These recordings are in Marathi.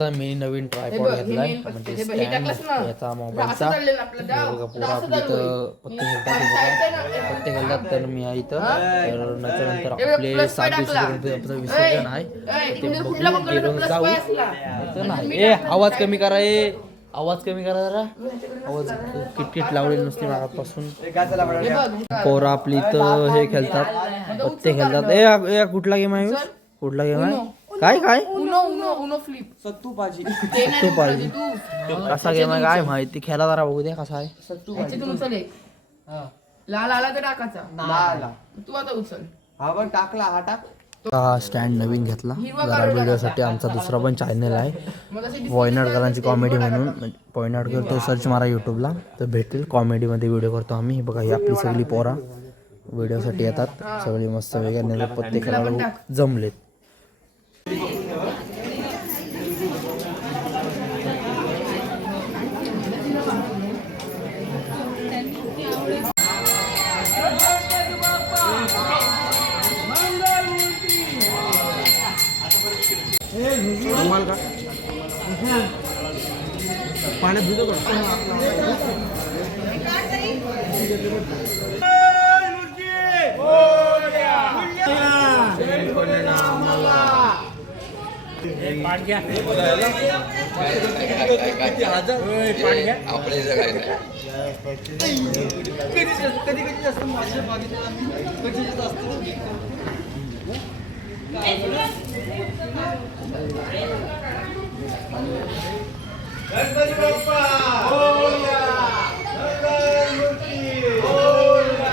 मी नवीन ट्रायपॉड घेतलाय म्हणजे स्टँड याचा मोबाईलचा पुरा आपली इथं पत्ते घालतात तर मी आहे इथं तर नंतर आपले 7 दिवसापर्यंत विसर्जन आहे ते बघू गेलो जाऊ तर नाही आवाज कमी करा आवाज कमी करा जरा आवाज किटकिट लावलेली नुसती मागापासून पोरा आपली इथं हे खेळतात पत्ते खेळतात ए कुठला गेम आहे कुठला गेम आहे काय काय उनो फ्लिप सत्तू पाजी कसा गेम आहे काय माहिती खेळा जरा बघू दे कसा आहे याच्यातून उचल एक लाल आला तर टाकायचा तू आता उचल हा पण टाकला हा टाक हा स्टँड नवीन घेतला जरा व्हिडिओसाठी आमचा दुसरा पण चॅनल आहे वॉयनाडकरांची कॉमेडी म्हणून वॉयनाडकर तो सर्च मारा यूट्यूबला तर भेटेल कॉमेडीमध्ये व्हिडिओ करतो आम्ही बघा ही आपली सगळी पोरा व्हिडिओसाठी येतात सगळी मस्त वेगळ्या पत्ते खेळायला जमलेत पाण्यात धुतो कधी जास्त मासे बघितलं आम्ही कधी जास्त गणपती बाप्पा मोरया मंगलमूर्ती मोरया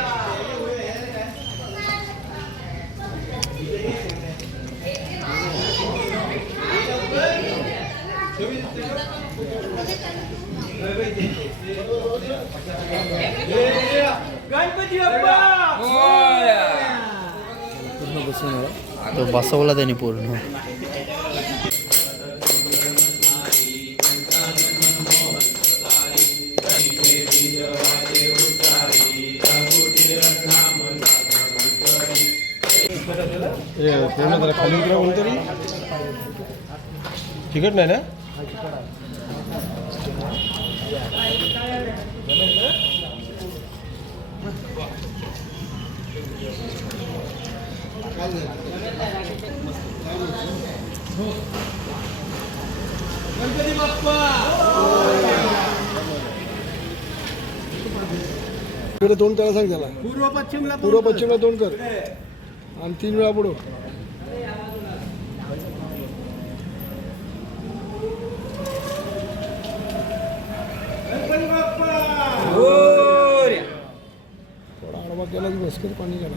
गणपती बाप्पा मोरया पूर्ण बसून तो बसवला त्यांनी पूर्ण खाली कोणतरी तिकट नाही ना गणपती बाप्पा दोन त्याला सांग त्याला पूर्व पश्चिमला दोन कर आणि 3 वेळा बुडव थोडा आडवा केला की बसकर पाणी गेला